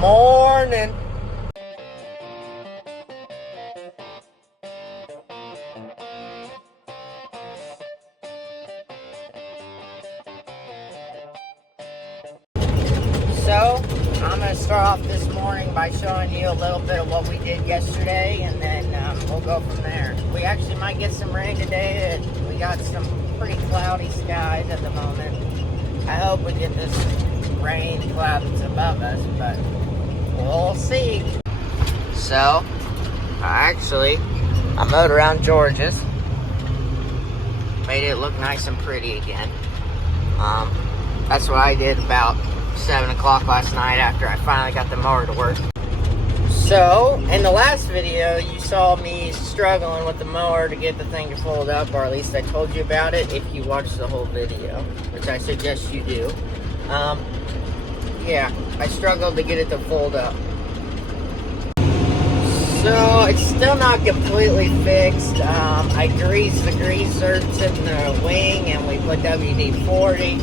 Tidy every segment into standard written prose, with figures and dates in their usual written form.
Morning. So, I'm going to start off this morning by showing you a little bit of what we did yesterday, and then we'll go from there. We actually might get some rain today, and we got some pretty cloudy skies at the moment. I hope we get this rain cloud that's above us, but we'll see. So, I mowed around George's. Made it look nice and pretty again. That's what I did about 7 o'clock last night after I finally got the mower to work. So, in the last video, you saw me struggling with the mower to get the thing to fold up, or at least I told you about it if you watched the whole video, which I suggest you do. Yeah, I struggled to get it to fold up. So, it's still not completely fixed. I greased the greasers in the wing, and we put WD-40.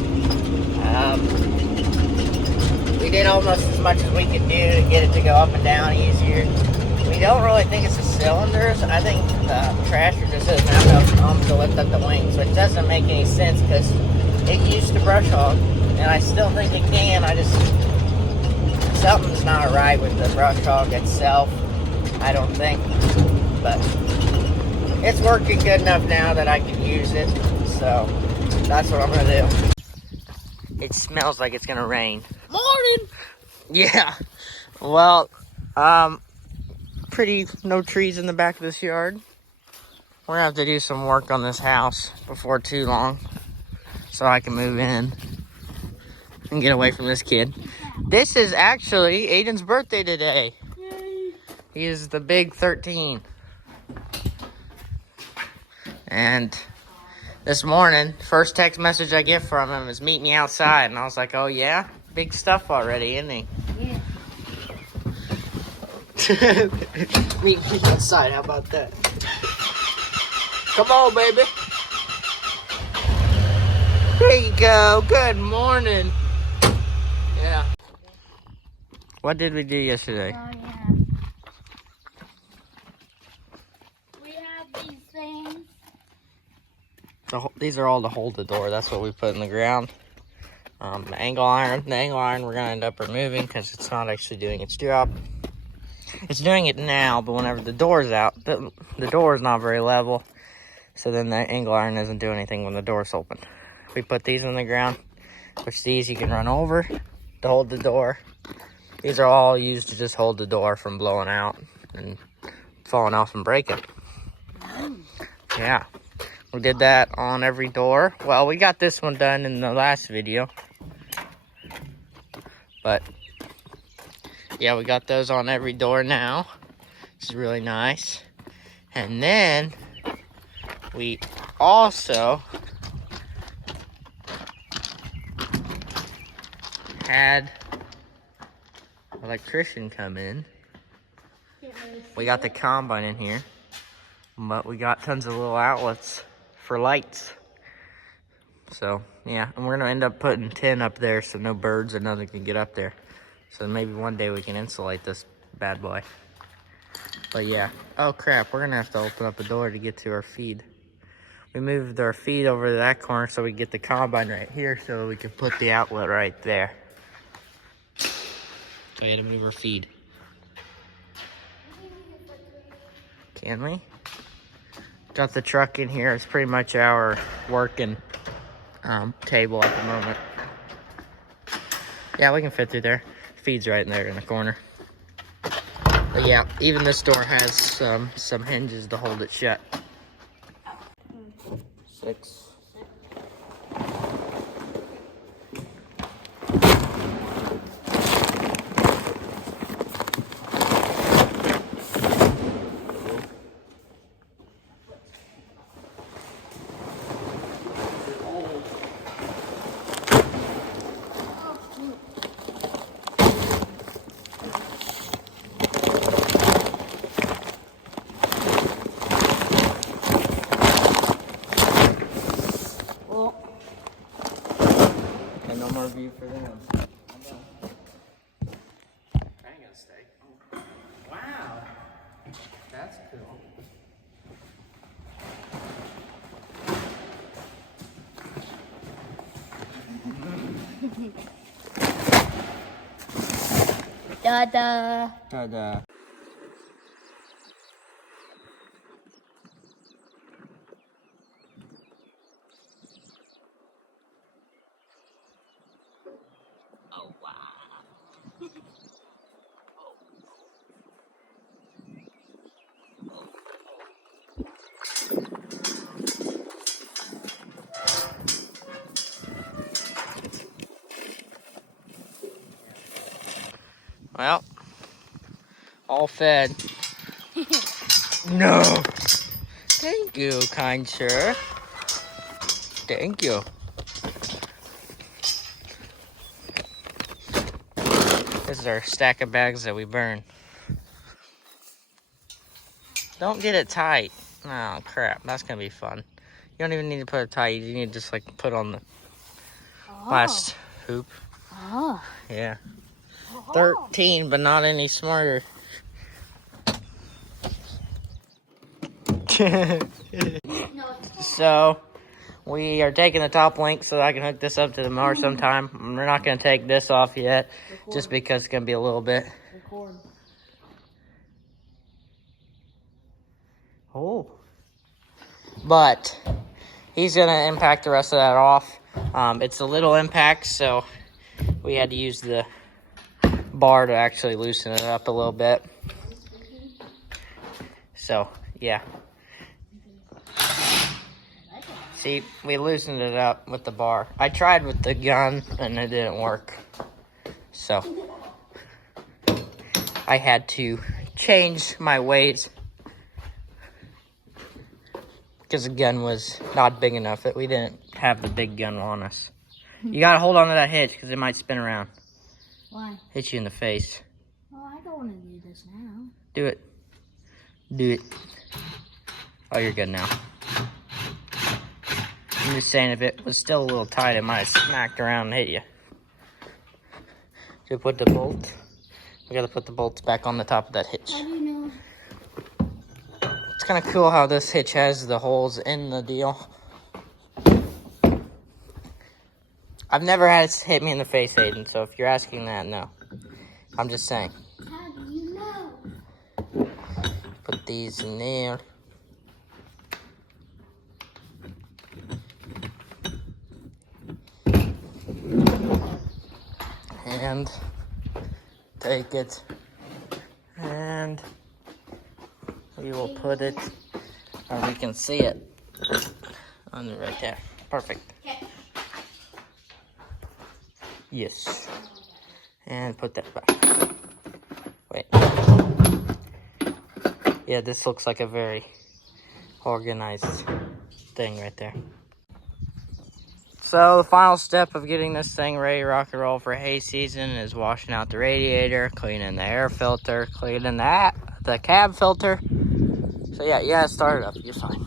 We did almost as much as we could do to get it to go up and down easier. We don't really think it's the cylinders. I think the trasher just doesn't have enough pump to lift up the wings, which doesn't make any sense because it used to brush hog, and I still think it can. Something's not right with the brush hog itself, I don't think. But it's working good enough now that I can use it, so that's what I'm going to do. It smells like it's going to rain. Morning! Yeah. Well, no trees in the back of this yard. We're going to have to do some work on this house before too long so I can move in and get away from this kid. This is actually Aiden's birthday today. Yay. He is the big 13. And this morning, first text message I get from him is meet me outside. And I was like, oh yeah? Big stuff already, isn't he? Yeah. Meet me outside, how about that? Come on, baby. There you go. Good morning. Yeah. What did we do yesterday? Oh, yeah. We have these things. These are all to hold the door. That's what we put in the ground. The angle iron we're going to end up removing because it's not actually doing its job. It's doing it now, but whenever the door's out, the door is not very level. So then the angle iron doesn't do anything when the door's open. We put these in the ground, which these you can run over to hold the door. These are all used to just hold the door from blowing out and falling off and breaking. Yeah. We did that on every door. Well, we got this one done in the last video. But, yeah, we got those on every door now. Which is really nice. And then, we also had an electrician come in. We got the combine in here. But we got tons of little outlets for lights. So, yeah, and we're gonna end up putting tin up there so no birds or nothing can get up there. So maybe one day we can insulate this bad boy. But yeah, oh crap, we're gonna have to open up a door to get to our feed. We moved our feed over to that corner so we get the combine right here so we can put the outlet right there. So we had to move our feed. Can we? Got the truck in here. It's pretty much our working table at the moment. Yeah, we can fit through there. Feed's right in there in the corner. But yeah, even this door has some hinges to hold it shut. 6. more view for them. steak. Oh. Wow. That's cool. Da-da. Ta-da. Oh, wow. Well, all fed. No. Thank you, kind sir. Thank you. This is our stack of bags that we burn. Don't get it tight. Oh, crap. That's going to be fun. You don't even need to put it tight. You need to just, like, put on the last hoop. Oh. Yeah. 13, but not any smarter. So, we are taking the top link so I can hook this up to the mower sometime. We're not going to take this off yet, just because it's going to be a little bit. Oh. But he's going to impact the rest of that off. It's a little impact, so we had to use the bar to actually loosen it up a little bit. So, yeah. See, we loosened it up with the bar. I tried with the gun, and it didn't work. So, I had to change my weight because the gun was not big enough. We didn't have the big gun on us. You gotta hold on to that hitch because it might spin around. Why? Hit you in the face. Oh, I don't want to do this now. Do it. Do it. Oh, you're good now. I'm just saying, if it was still a little tight, it might have smacked around and hit you. So put the bolt. We gotta put the bolts back on the top of that hitch. How do you know? It's kind of cool how this hitch has the holes in the deal. I've never had it hit me in the face, Aiden, so if you're asking that, no. I'm just saying. How do you know? Put these in there. And take it, and we will put it, or we can see it on the right there. Perfect. Yes. And put that back. Wait. Yeah, this looks like a very organized thing right there. So the final step of getting this thing ready to rock and roll for hay season is washing out the radiator, cleaning the air filter, cleaning the cab filter. So yeah, start it up. You're fine.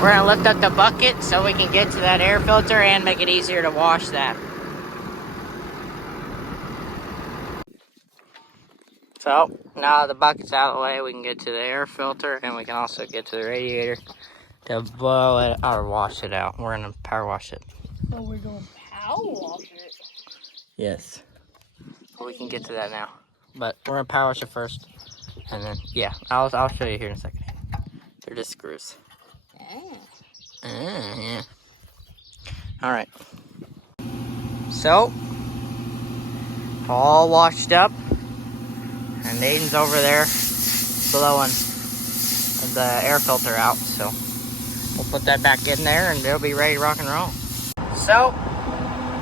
We're gonna lift up the bucket so we can get to that air filter and make it easier to wash that. So now the bucket's out of the way, we can get to the air filter and we can also get to the radiator to blow it or wash it out. We're gonna power wash it. So we're going to power wash it. Yes. We can get to that now. But we're gonna power wash it first. And then yeah, I'll show you here in a second. They're just screws. Yeah. Alright. So all washed up. And Aiden's over there blowing the air filter out, so we'll put that back in there and it'll be ready to rock and roll. So,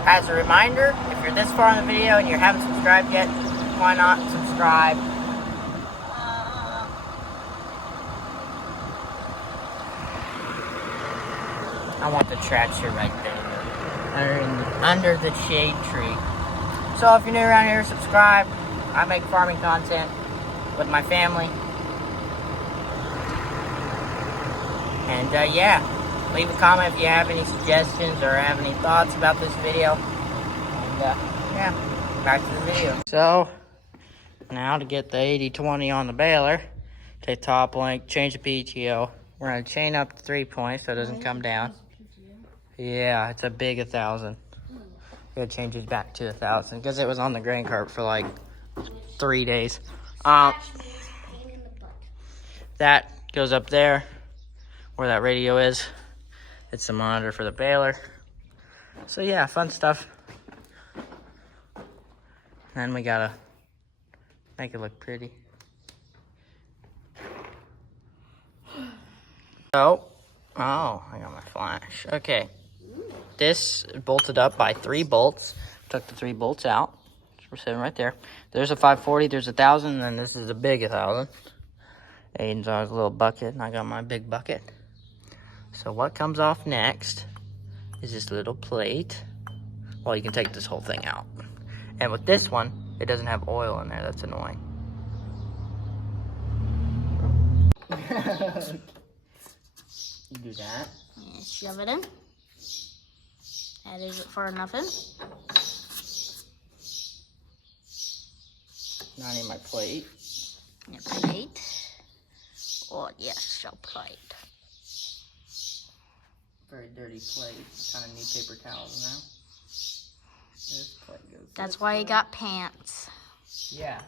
as a reminder, if you're this far in the video and you haven't subscribed yet, why not subscribe? I want the tractor right there, under the shade tree. So if you're new around here, subscribe. I make farming content with my family. And yeah, leave a comment if you have any suggestions or have any thoughts about this video. And Yeah, back to the video. So, now to get the 80/20 on the baler, take top link, change the PTO. We're gonna chain up the 3 points so it doesn't come down. Yeah, it's a big 1,000. We're gonna change it back to 1,000 because it was on the grain cart for like 3 days. That goes up there where that radio is. It's the monitor for the baler. So yeah, fun stuff. Then we gotta make it look pretty. So, oh, I got my flash. Okay, this bolted up by 3 bolts. Took the 3 bolts out. We're sitting right there. There's a 540, there's 1,000, and then this is a big 1,000. Aiden's on his little bucket, and I got my big bucket. So what comes off next is this little plate. Well, you can take this whole thing out. And with this one, it doesn't have oil in there. That's annoying. You do that. Yeah, shove it in. That is it for nothing. Not in my plate. Your plate. Oh, yes, your plate. Very dirty plate. Kind of need paper towels now. This plate goes. That's why you got pants. Yeah.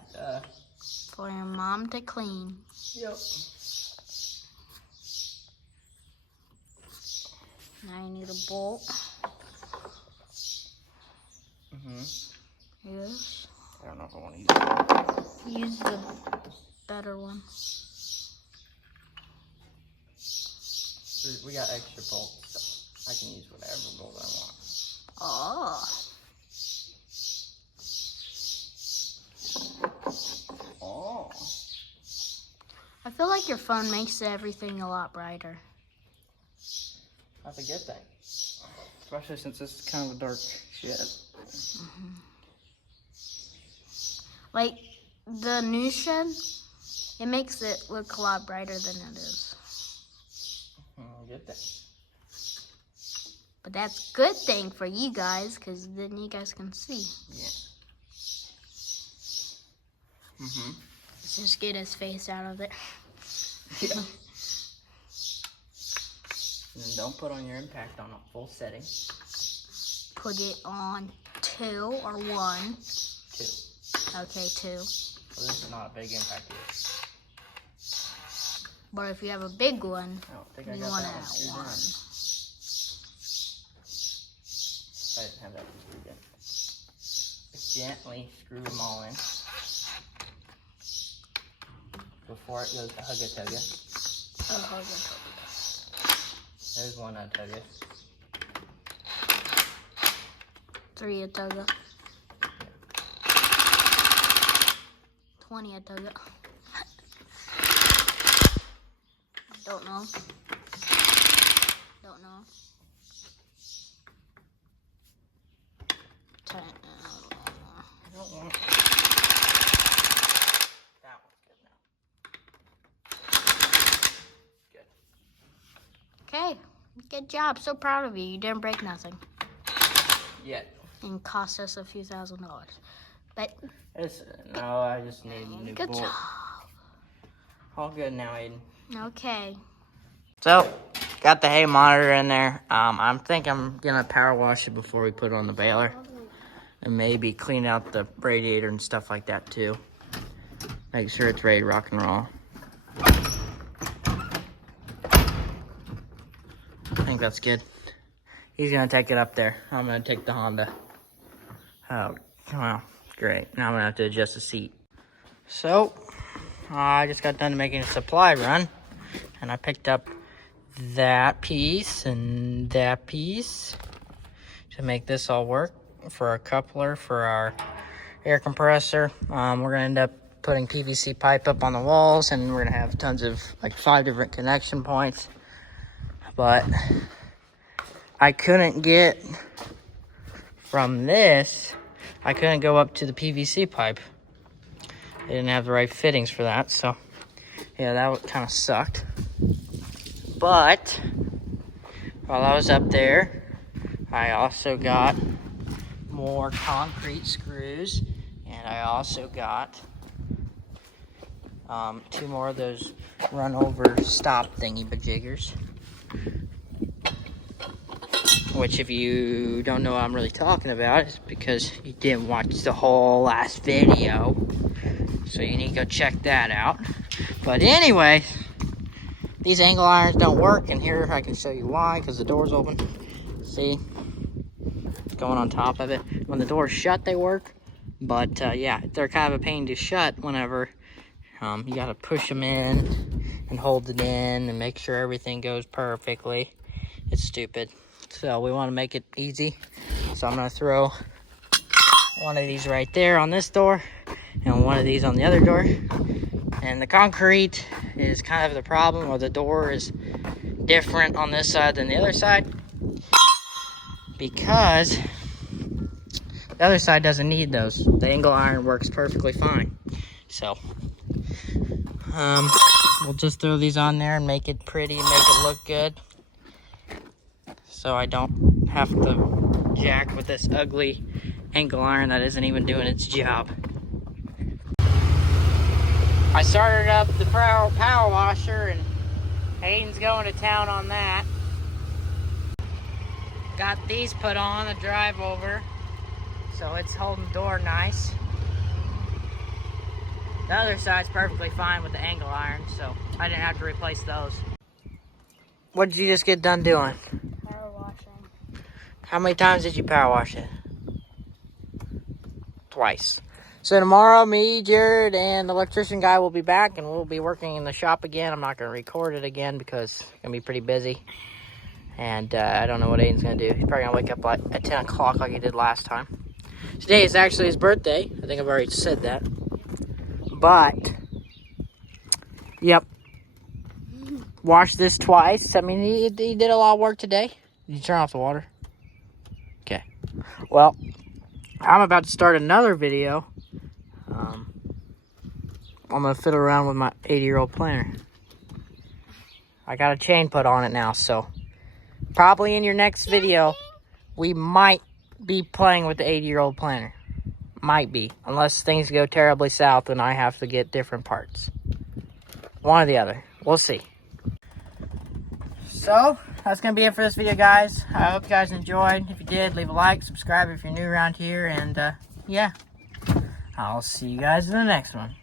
For your mom to clean. Yep. Now you need a bolt. Yes. I don't know if I want to use it. Use the better one. We got extra bolts, so I can use whatever bolt I want. Oh. Oh. I feel like your phone makes everything a lot brighter. That's a good thing. Especially since this is kind of a dark shit. Like, the new shed, it makes it look a lot brighter than it is. Good thing. But that's a good thing for you guys, because then you guys can see. Yeah. Let's just get his face out of it. Yeah. And then don't put on your impact on a full setting. Put it on 2 or 1. 2. Okay, 2. Well, this is not a big impact here. But if you have a big one, I don't think I you got want that it one at screwed 1. in. I didn't have that one screwed in. Just gently screw them all in before it goes to Hugga-Tugga. Oh, Hugga-Tugga. There's one at Tugga. 3 at Tugga. 20 at Tugga. Don't know. Don't know. 10. I don't want. That one's good now. Good. Okay. Good job. So proud of you. You didn't break nothing. Yet. And cost us a few $1,000. But No, I just need a new good bolt. job. All good now, Aiden. Okay. So, got the hay monitor in there. I think I'm gonna power wash it before we put it on the baler. And maybe clean out the radiator and stuff like that too. Make sure it's ready to rock and roll. I think that's good. He's gonna take it up there. I'm gonna take the Honda. Oh, well, great. Now I'm gonna have to adjust the seat. So, I just got done making a supply run. And I picked up that piece and that piece to make this all work for our coupler, for our air compressor. We're gonna end up putting PVC pipe up on the walls, and we're gonna have tons of, like 5 different connection points. But I couldn't get from this, I couldn't go up to the PVC pipe. They didn't have the right fittings for that, so yeah, that kind of sucked. But while I was up there, I also got more concrete screws, and I also got 2 more of those run over stop thingy bajiggers, which if you don't know what I'm really talking about, it's because you didn't watch the whole last video, so you need to go check that out. But anyway, these angle irons don't work, and here I can show you why, because the door's open. See, it's going on top of it. When the door's shut, they work, but yeah, they're kind of a pain to shut whenever you gotta push them in and hold it in and make sure everything goes perfectly. It's stupid. So we want to make it easy. So I'm gonna throw one of these right there on this door and one of these on the other door. And the concrete is kind of the problem, or the door is different on this side than the other side, because the other side doesn't need those. The angle iron works perfectly fine. So we'll just throw these on there and make it pretty and make it look good, so I don't have to jack with this ugly angle iron that isn't even doing its job. I started up the power washer, and Hayden's going to town on that. Got these put on a drive over, so it's holding the door nice. The other side's perfectly fine with the angle iron, so I didn't have to replace those. What did you just get done doing? Power washing. How many times did you power wash it? Twice. So tomorrow, me, Jared, and the electrician guy will be back, and we'll be working in the shop again. I'm not going to record it again because it's going to be pretty busy. And I don't know what Aiden's going to do. He's probably going to wake up at 10 o'clock like he did last time. Today is actually his birthday. I think I've already said that. But, yep. Washed this twice. I mean, he did a lot of work today. Did you turn off the water? Okay. Well, I'm about to start another video. I'm going to fiddle around with my 80-year-old planter. I got a chain put on it now, so probably in your next video, we might be playing with the 80-year-old planter. Might be, unless things go terribly south and I have to get different parts. One or the other. We'll see. So, that's going to be it for this video, guys. I hope you guys enjoyed. If you did, leave a like, subscribe if you're new around here, and yeah. I'll see you guys in the next one.